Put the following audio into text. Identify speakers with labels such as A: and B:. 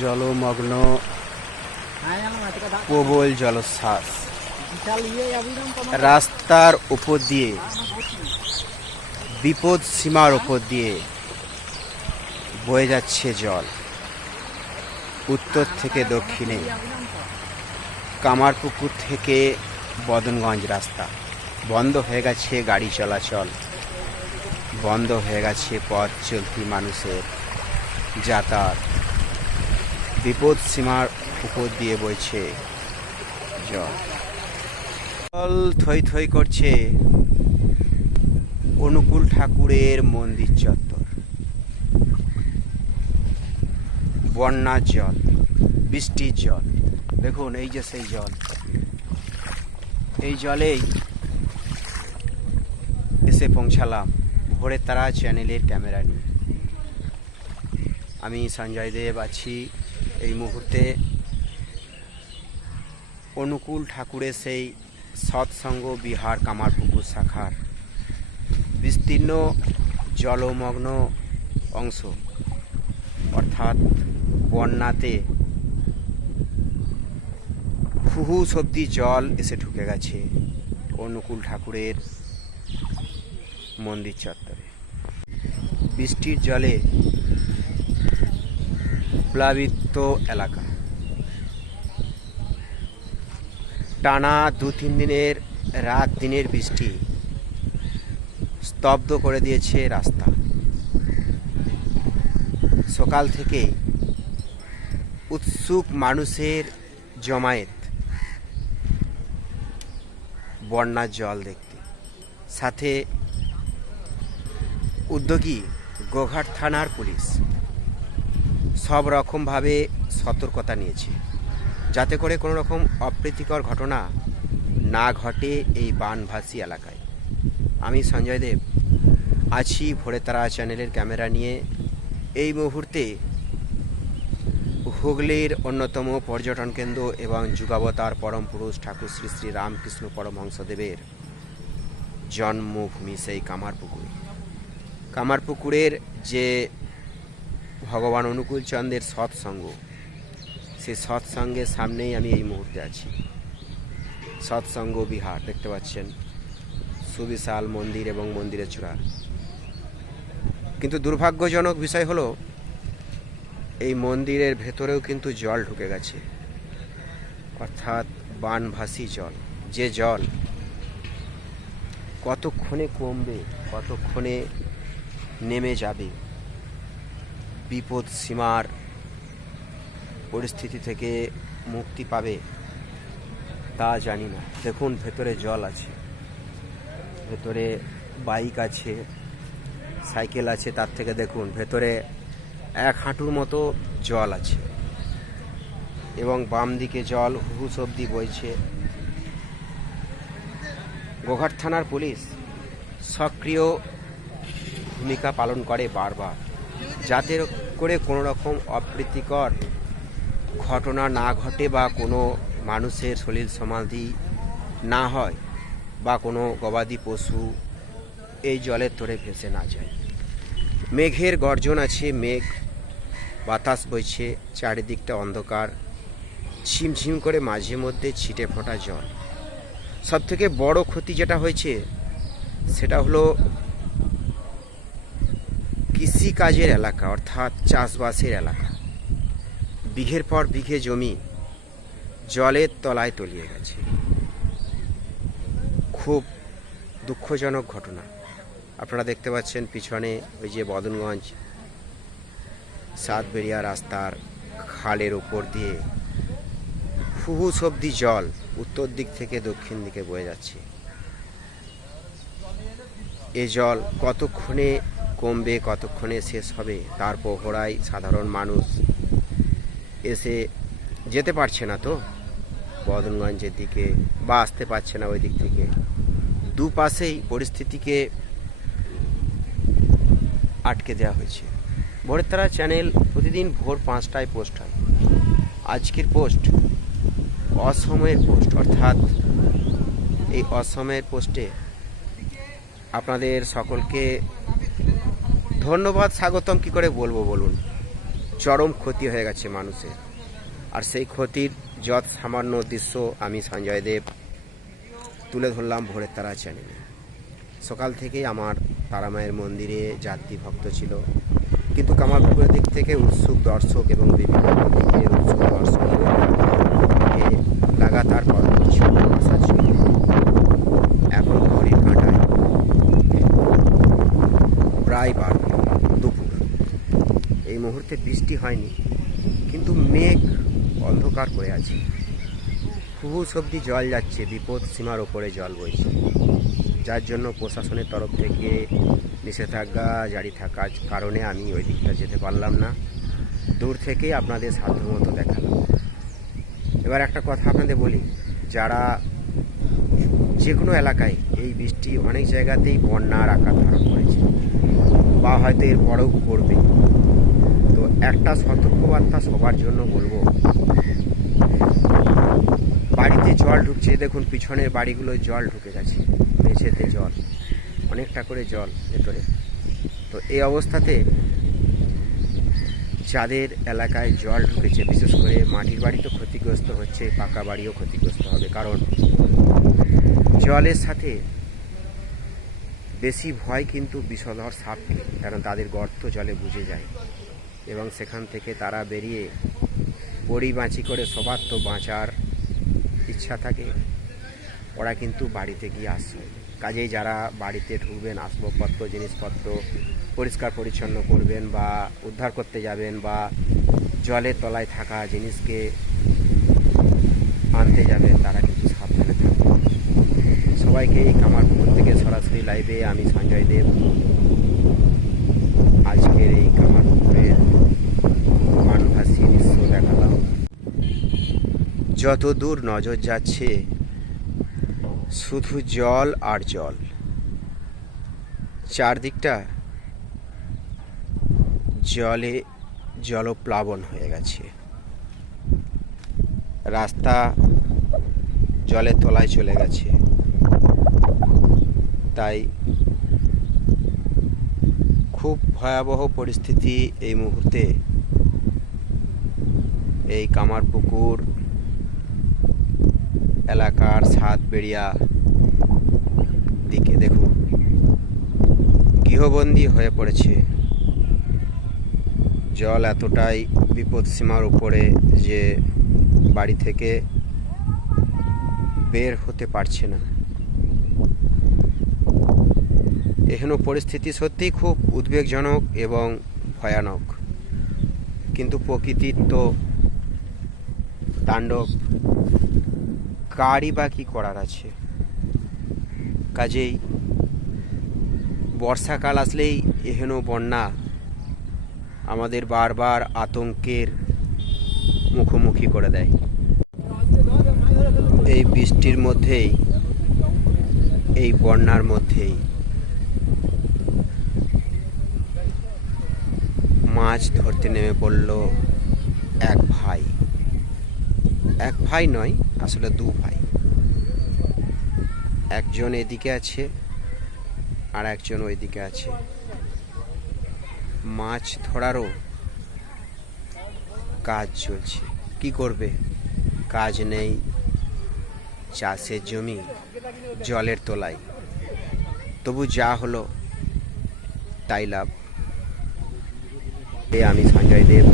A: জলমগ্ন প্রবল জলোচ্ছ্বাস। রাস্তার উপর দিয়ে, বিপদ সীমার উপর দিয়ে বয়ে যাচ্ছে জল। উত্তর থেকে দক্ষিণে, কামারপুকুর থেকে বদনগঞ্জ রাস্তা। বন্ধ হয়ে গেছে গাড়ি চলাচল। বন্ধ হয়ে গেছে পথ চলতি মানুষের যাতায়াত। বিপদ সীমার উপর দিয়ে বইছে। জল। জল থই থই করছে অনুকূল ঠাকুরের মন্দির চত্বর। বন্যার জল, বৃষ্টির জল। দেখুন, এই যে সেই জল। এই জলেই এসে পৌঁছালাম ভোরের তারা চ্যানেলের ক্যামেরা নিয়ে। আমি সঞ্জয় দেব আছি। এই মুহূর্তে অনুকূল ঠাকুরের সেই সৎসঙ্গ বিহার কামারপুকুর শাখার বিস্তীর্ণ জলমগ্ন অংশ, অর্থাৎ বন্যাতে হুহু সবদি জল এসে ঢুকে গেছে অনুকূল ঠাকুরের মন্দির চত্বরে। বৃষ্টির জলে প্লাবিত এলাকা। টানা দু তিন দিনের, রাত দিনের বৃষ্টি স্তব্ধ করে দিয়েছে রাস্তা। সকাল থেকে উৎসুক মানুষের জমায়েত। বন্যার জল দেখতে। সাথে উদ্যোগী গোঘাট থানার পুলিশ। সব রকমভাবে সতর্কতা নিয়েছে। যাতে করে কোনো রকম অপ্রীতিকর ঘটনা না ঘটে এই বানভাসী এলাকায়। আমি সঞ্জয় দেব, আছি ভোরে তারা চ্যানেলের ক্যামেরা নিয়ে। এই মুহূর্তে হুগলির অন্যতম পর্যটন কেন্দ্র এবং যুগাবতার পরম পুরুষ ঠাকুর শ্রী শ্রী রামকৃষ্ণ পরমহংসদেবের জন্মভূমি সেই কামারপুকুর। কামারপুকুরের যে ভগবান অনুকূল চন্দ্রের সৎসঙ্গ। সেই সৎসঙ্গের সামনেই আমি এই মুহূর্তে আছি। সৎসঙ্গ বিহার, দেখতে পাচ্ছেন? সুবিশাল মন্দির এবং মন্দিরের চূড়া। কিন্তু দুর্ভাগ্যজনক বিষয় হলো, এই মন্দিরের ভেতরেও কিন্তু জল ঢুকে গেছে। অর্থাৎ বানভাসি জল। যে জল কতক্ষণে কমবে, কতক্ষণে নেমে যাবে বিপদ সীমার পরিস্থিতি থেকে মুক্তি পাবে তা জানি না। দেখুন, ভেতরে জল আছে। ভেতরে বাইক আছে, সাইকেল আছে, তার থেকে দেখুন, ভেতরে এক হাঁটুর মতো জল আছে। এবং বাম দিকে জল হুহু সবদি বইছে। গোঘাট থানার পুলিশ সক্রিয় ভূমিকা পালন করে বারবার। যাতে করে কোনো রকম অপ্রীতিকর ঘটনা না ঘটে বা কোনো মানুষের শরীর সমাধি না হয় বা কোনো গবাদি পশু এই জলের তোরে ভেসে না যায়। মেঘের গর্জন আছে, মেঘ, বাতাস বইছে, চারিদিকটা অন্ধকার, ঝিমঝিম করে মাঝে মধ্যে ছিটে ফোটা জল। সবথেকে বড় ক্ষতি যেটা হয়েছে, সেটা হলো কৃষিকাজের এলাকা, অর্থাৎ চাষবাসের এলাকা। বিঘের পর বিঘে জমি জলের তলায় তলিয়ে গেছে। খুব দুঃখজনক ঘটনা। আপনারা দেখতে পাচ্ছেন পিছনে ওই যে বদনগঞ্জ সাতবেরিয়া রাস্তার খালের উপর দিয়ে হুহু সবদি জল উত্তর দিক থেকে দক্ষিণ দিকে বয়ে যাচ্ছে। এ জল কতক্ষণে কমবে, কতক্ষণে শেষ হবে, তার পোহরায় সাধারণ মানুষ। এসে যেতে পারছে না তো? বদনগঞ্জের দিকে বা আসতে পারছে না ওই দিক থেকে। দুপাশেই পরিস্থিতিকে আটকে দেওয়া হয়েছে। ভোরের তারা চ্যানেল প্রতিদিন ভোর পাঁচটায় পোস্ট হয়। আজকের পোস্ট অসময়ের পোস্ট, অর্থাৎ এই অসময়ের পোস্টে আপনাদের সকলকে ধন্যবাদ, স্বাগতম। কি করে বলব বলুন? চরম ক্ষতি হয়ে গেছে মানুষের। আর সেই ক্ষতির যত সামান্য দৃশ্য আমি সঞ্জয় দেব তুলে ধরলাম ভোরের তারা চ্যানেলে সকাল থেকেই আমার তারামায়ের মন্দিরে যাত্রী ভক্ত ছিল। কিন্তু কামারপুকুরের দিক থেকে উৎসুক দর্শক এবং বিভিন্ন দিক থেকে উৎসুক দর্শক লাগাতার এখন ঘড়ির কাঁটায়। প্রায় বারো এই মুহূর্তে বৃষ্টি হয়নি, কিন্তু মেঘ অন্ধকার করে আছে। হুহু সবজি জল যাচ্ছে, বিপদ সীমার ওপরে জল বইছে। যার জন্য প্রশাসনের তরফ থেকে নিষেধাজ্ঞা জারি থাকার কারণে আমি ওই দিকটা যেতে পারলাম না। দূর থেকেই আপনাদের সাধ্যমতো দেখালাম। এবার একটা কথা আপনাদের বলি, যারা যে কোনো এলাকায় এই বৃষ্টি অনেক জায়গাতেই বন্যার আকার ধারণ করেছে, বা হয়তো এর পরেও করবে। তো একটা সতর্কবার্তা সবার জন্য বলব। বাড়িতে জল ঢুকছে দেখুন পিছনের বাড়িগুলোয় জল ঢুকে গেছে, মেঝেতে জল, অনেকটা করে জল ভেতরে। তো এই অবস্থাতে যাদের এলাকায় জল ঢুকেছে, বিশেষ করে মাটির বাড়ি তো ক্ষতিগ্রস্ত হচ্ছে, পাকা বাড়িও ক্ষতিগ্রস্ত হবে, কারণ জলের সাথে বেশি ভয় কিন্তু বিষধর সাপকে কারণ তাদের গর্ত জলে বুঝে যায়। এবং সেখান থেকে তারা বেরিয়ে বড়ি বাঁচি করে সবার তো বাঁচার ইচ্ছা থাকে। ওরা কিন্তু বাড়িতে গিয়ে নেয়। কাজেই যারা বাড়িতে ঢুকবেন, আসবাবপত্র, জিনিসপত্র পরিষ্কার পরিচ্ছন্ন করবেন বা উদ্ধার করতে যাবেন বা জলের তলায় থাকা জিনিসকে আনতে যাবেন, তারা কিন্তু সাবধানে থাকবেন। সবাইকে এই কামারপুকুর থেকে সরাসরি লাইভে আমি সঞ্জয় দেব। আজকের এই কামারপুকুরের মানভাসী দৃশ্য দেখালাম যত দূর নজর যাচ্ছে, শুধু জল আর জল। চারদিকটা জলে জলপ্লাবন হয়ে গেছে। রাস্তা জলের তলায় চলে গেছে। তাই খুব ভয়াবহ পরিস্থিতি এই মুহূর্তে। এই কামারপুকুর এলাকার সাত বেড়িয়া দিকে দেখুন। গৃহবন্দী হয়ে পড়েছে। জল এতটাই বিপদসীমার উপরে যে বাড়ি থেকে বের হতে পারছে না। এহেন পরিস্থিতি সত্যিই খুব উদ্বেগজনক এবং ভয়ানক। কিন্তু প্রকৃতির তো তাণ্ডব কারই বা কী করার আছে? কাজেই বর্ষাকাল আসলেই এহেন বন্যা আমাদের বারবার আতঙ্কের মুখোমুখি করে দেয়। এই বৃষ্টির মধ্যেই, এই বন্যার মধ্যেই মাছ ধরতে নেমে পড়ল এক ভাই। এক ভাই নয় আসলে দু ভাই। একজন এদিকে আছে আর একজন ওইদিকে আছে। মাছ ধরারও কাজ চলছে। কি করবে? কাজ নেই। চাষের জমি জলের তলায়। তবু যা হলো, তাই লাভ। আমি সঞ্জয় দেব।